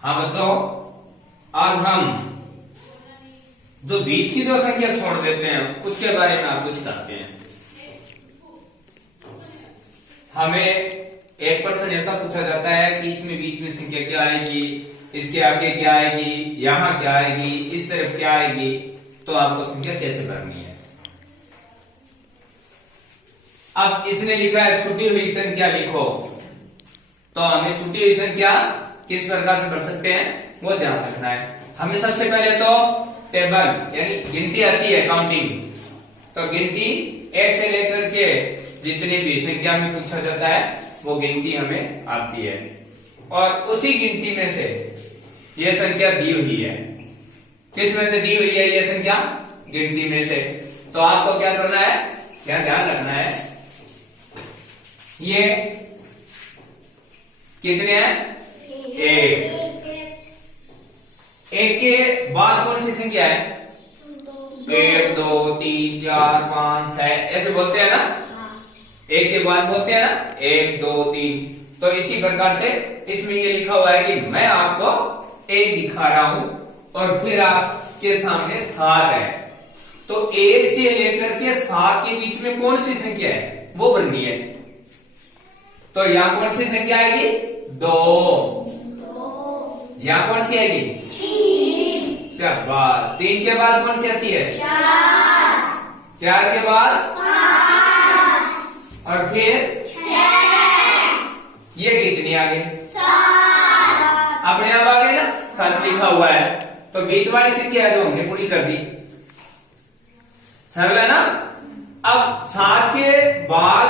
हाँ बच्चों, आज हम जो बीच की जो संख्या छोड़ देते हैं उसके बारे में आपको सिखाते हैं। हमें एक प्रश्न ऐसा पूछा जाता है कि इसमें बीच में संख्या क्या आएगी, इसके आगे क्या आएगी, यहाँ क्या आएगी, इस तरफ क्या आएगी, तो आपको संख्या कैसे भरनी है। अब इसने लिखा है छूटी हुई संख्या लिखो, तो हमें छूटी हुई संख्या किस प्रकार से भर सकते हैं वो ध्यान रखना है। हमें सबसे पहले तो टेबल यानी गिनती आती है, काउंटिंग। तो गिनती एक से लेकर के जितनी भी संख्या में पूछा जाता है वो गिनती हमें आती है, और उसी गिनती में से ये संख्या दी हुई है। किस में से दी हुई है ये संख्या? गिनती में से। तो आपको क्या करना है, क्या ध्यान रखना है, ये कितने हैं? एक के बाद कौन सी संख्या है? 1 2 3 4 5 6 ऐसे बोलते हैं ना, एक के बाद बोलते हैं ना 1 2 3। तो इसी प्रकार से इसमें ये लिखा हुआ है कि मैं आपको 1 दिखा रहा हूं और फिर आपके सामने 7 है, तो 1 से लेकर के 7 के बीच में कौन सी संख्या है वो भरनी है। तो यहां कौन सी संख्या आएगी? 2। यहां कौन सी आएगी? 3। शाबाश। 3 के बाद कौन सी आती है? 4। 4 के बाद 5 और फिर 6। ये कितनी आ गई? 7। अपने आप आ गई ना, 7 लिखा हुआ है। तो बीच वाली संख्या जो हमने पूरी कर दी, सरल है ना। अब 7 के बाद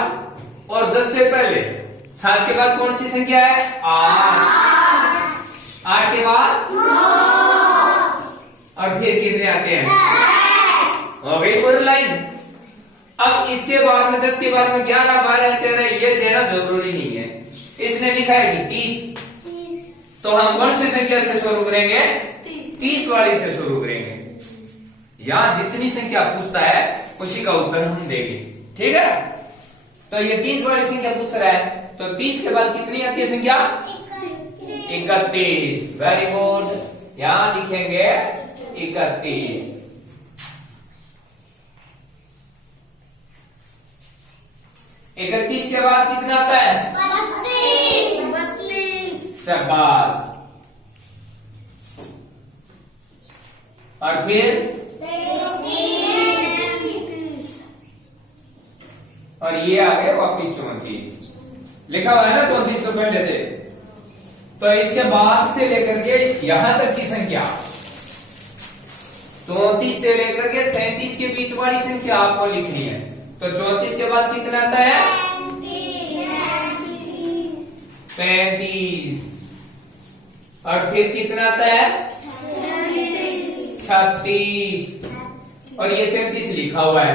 और 10 से पहले 7 के बाद कौन सी संख्या है? 8। 8 के बाद 9 और फिर कितने आते हैं? 10। हो गई पूरी लाइन। अब इसके बाद में 10 के बाद में 11 12 13 ये देना जरूरी नहीं है। इसने लिखा है कि 30, तो हम कौन सी संख्या से शुरू करेंगे? 30 वाली से शुरू करेंगे। यहां जितनी संख्या पूछता है उसी का उत्तर हम देंगे, ठीक है। तो ये 30 वाली संख्या पूछ रहा है, तो 30 के बाद कितनी आती है संख्या? 31। वेरी गुड, यहां लिखेंगे 31। इकतीस के बाद कितना आता है? 32। शाबाश। और फिर 33 और ये आ गए वापिस 34। लिखा हुआ है ना 34 तो पहले से। तो इसके बाद से लेकर के यहां तक की संख्या 34 से लेकर के 37 के बीच वाली संख्या आपको लिखनी है। तो 34 के बाद कितना आता है? 35। और फिर कितना आता है? 36। और ये 37 लिखा हुआ है।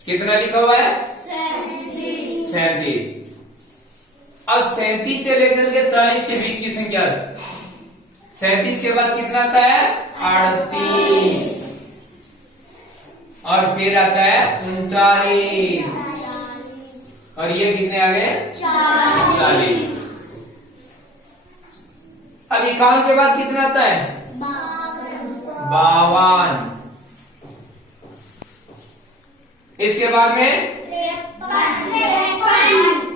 कितना लिखा हुआ है? 37। अब 37 से लेकर के 40 के बीच की संख्या, 37 के बाद कितना आता है? 38। और फिर आता है 39। और ये कितने आ गए? 40। अब 51 के बाद कितना आता है? 52। इसके बाद में 53।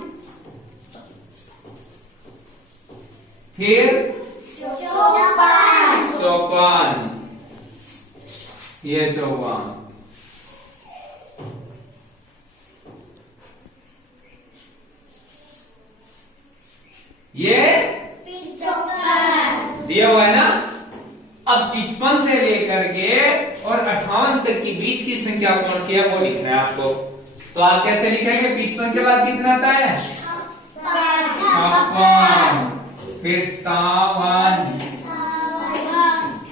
फिर 54। ये 54। ये 55 दिया हुआ है ना। अब 55 से लेकर के और 58 तक की बीच की संख्या कौन सी है वो लिखना है आपको। तो आप कैसे लिखेंगे? 55 के बाद कितना आता है? 56। फिर 57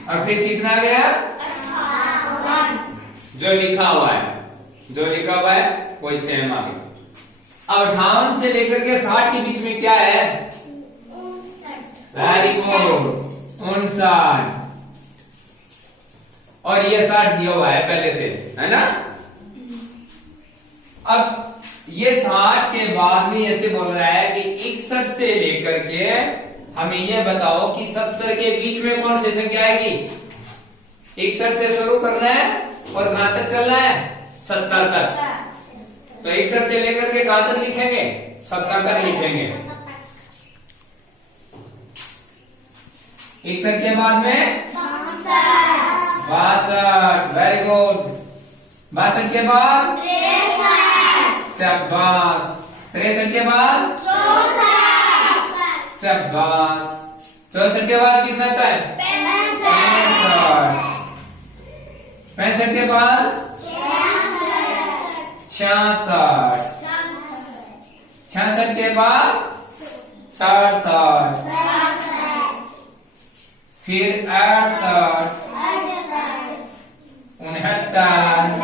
और फिर कितना आ गया? 58। जो लिखा हुआ है वही सेम आ गया। अब 58 से लेकर के 60 के बीच में क्या है? Very good, 59। और ये 60 दिया हुआ है पहले से, है ना। अब ये 60 के बाद में ऐसे बोल रहा है कि 61 से लेकर के हमें यह बताओ कि 70 के बीच में कौन सी संख्या आएगी। 61 से शुरू करना है और कहां तक चलना है, 70 तक। तो 61 से लेकर के कहां तक लिखेंगे, 70 तक लिखेंगे। 61 के बाद में 62, वेरी गुड। 62 के बाद 63, 63 के बाद 64, 64 के बाद कितना आता है, 65, 65 के बाद 66, 66 के बाद 67, फिर 68, 69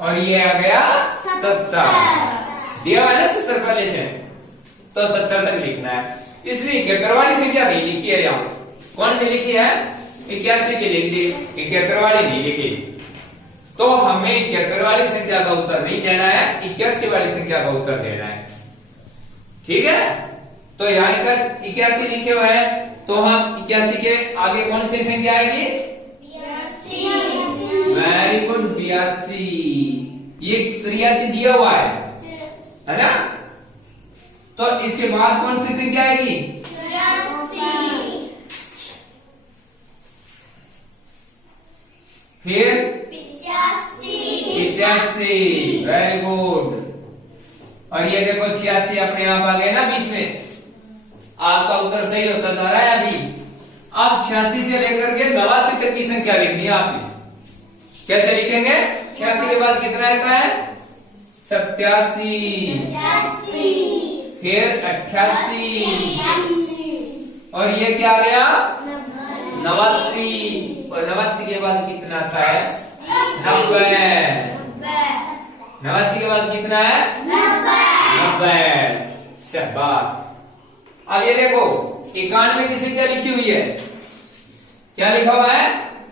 और ये आ गया 70। दिया हुआ है ना 70 पहले से, तो 70 तक लिखना है। इसलिए 71 वाली संख्या नहीं लिखी है यहाँ। कौन सी लिखी है, 81 की लिख दी, 71 वाली नहीं लिखी। तो हमें 71 वाली संख्या का उत्तर नहीं देना है, 81 वाली संख्या का उत्तर देना है। ठीक है, तो यहाँ 81 लिखे हुए हैं, तो हम 81 के आगे कौन सी संख्या आएगी, वेरी गुड, 82। ये 83 दिया हुआ है ना। तो इसके बाद कौन सी संख्या आएगी, 85, फिर 85, वेरी गुड। और ये देखो 86 अपने आप आ गए ना बीच में, आपका उत्तर सही होता जा रहा है अभी। अब 86 से लेकर के 89 तक की संख्या लिखनी है आपने। कैसे लिखेंगे, 86 के बाद कितना आता है, 87, फिर 88 और ये क्या आ गया, 89, और 89 के बाद कितना आता है, 90, 89 के बाद कितना है, 90। शाबाश। अब ये देखो 91 की संख्या लिखी हुई है, क्या लिखा हुआ है,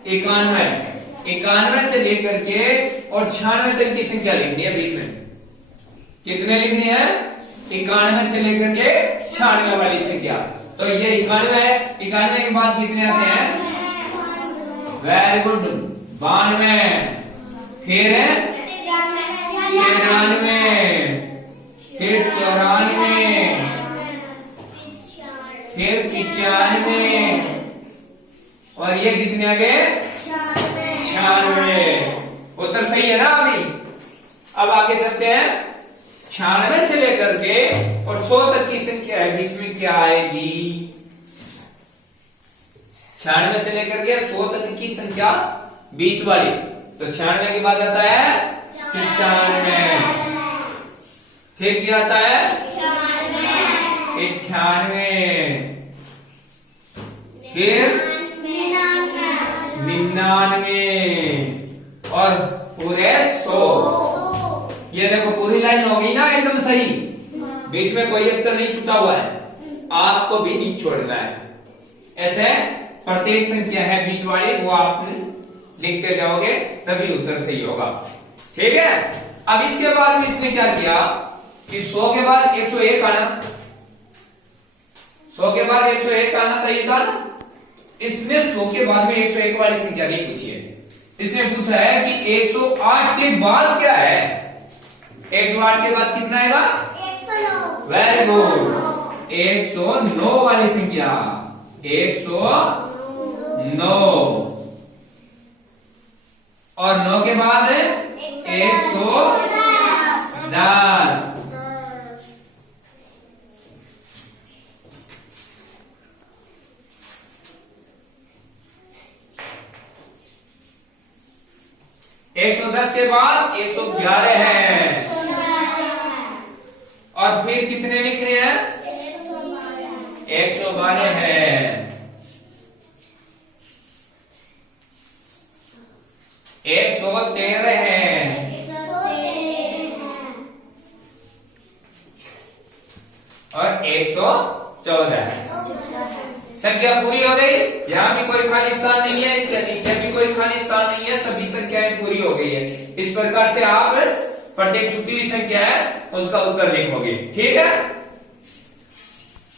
91। 91 से लेकर के और 96 तक की संख्या लिखनी है बीच में। कितने लिखनी है, 91 से लेकर के 96 वाली संख्या। तो ये 91 है, 91 के बाद कितने आते हैं, वेरी गुड, 92, फिर 93, फिर 94, फिर 95 और ये कितने आ गए, 96। उत्तर सही है ना अभी। अब आगे चलते हैं, 96 से लेकर के और 100 तक की संख्या है, बीच में क्या आएगी, 96 से लेकर के 100 तक की संख्या बीच वाली। तो 96 के बाद आता है 97, फिर क्या आता है 98, फिर 99 और पूरे 100। ये देखो पूरी लाइन हो गई ना एकदम सही, बीच में कोई अक्षर नहीं छूटा हुआ है, आपको भी नहीं छोड़ना है। ऐसे प्रत्येक संख्या है बीच वाली, वो आप लिखते जाओगे तभी उत्तर सही होगा। ठीक है, अब इसके बाद में इसने क्या किया कि 100 के बाद 101 आना, 100 के बाद 101 आना चाहिए था ना। इसने 100 के बाद में 101 वाली संख्या नहीं पूछी है, इसने पूछा है कि 108 के बाद क्या है। 108 के बाद कितना आएगा, 109, वेरी गुड, 109 वाली संख्या, 109 और 9 के बाद 110। 110 के बाद 111 है और फिर कितने लिख रहे हैं, 112 है। 113 है और 114 है। संख्या पूरी हो गई, यहाँ भी कोई खाली स्थान नहीं है, इससे नीचे भी कोई खाली स्थान नहीं है, सभी संख्याएं पूरी हो गई है। इस प्रकार से आप प्रत्येक छुट्टी हुई संख्या है उसका उत्तर लिखोगे। ठीक है।